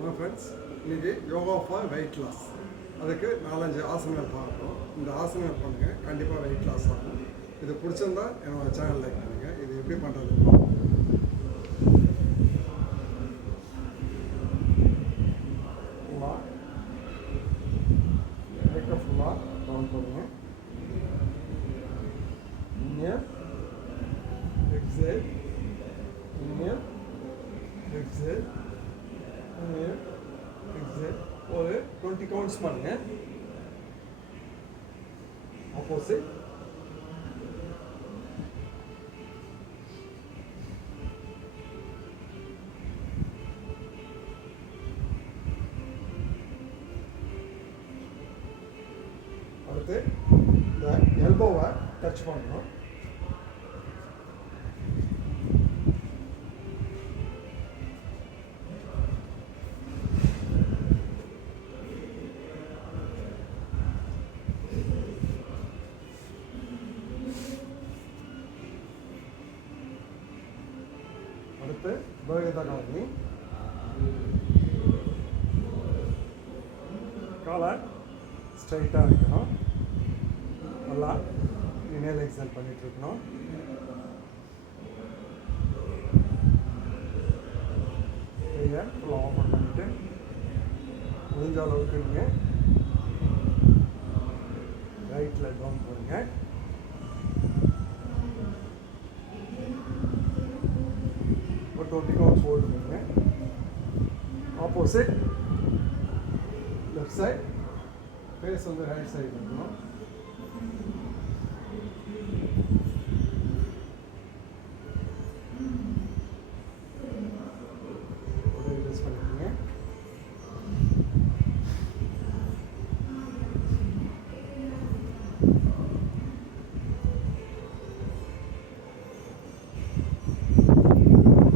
Friends, இன்றைக்கி yoga for weight loss. அதுக்கு 4-5 ஆசனங்கள் பார்க்குறோம். இந்த ஆசனங்கள் பண்ணுங்கள், கண்டிப்பாக வெயிட் லாஸ் ஆகும். இது பிடிச்சிருந்தா என்னோடய சேனல் லைக் பண்ணுங்கள். இது எப்படி பண்ணுறதுன்னு ஃபுல்லாக கவுண்ட் பண்ணுங்கள். In-ear exhale, in-ear exhale, in-ear exhale. ஒரு 20 கவுண்ட்ஸ் பண்ணுங்க. ஆப்போசிட் அடுத்து இந்த எல்போவை டச் பண்ணணும். அடுத்து பகதகாரி காலை ஸ்ட்ரைட்டாக வைக்கணும். நல்லா இன்ஹேல் எக்ஸேல் பண்ணிட்டு இருக்கணும். கையை ஃபுல்லாக ஓப்பன் பண்ணிவிட்டு முடிஞ்ச அளவுக்கு நீங்கள் ரைட்டில் டவுன் போடுங்க. ஒரு 20 கவுண்ட்ஸ் ஹோல்ட் பண்ணுங்க. ஆப்போசிட் லெஃப்ட் சைட், ஃபேஸ் வந்து ரைட் சைடு இருக்கணும். ரிலீஸ் பண்ணிக்கோங்க.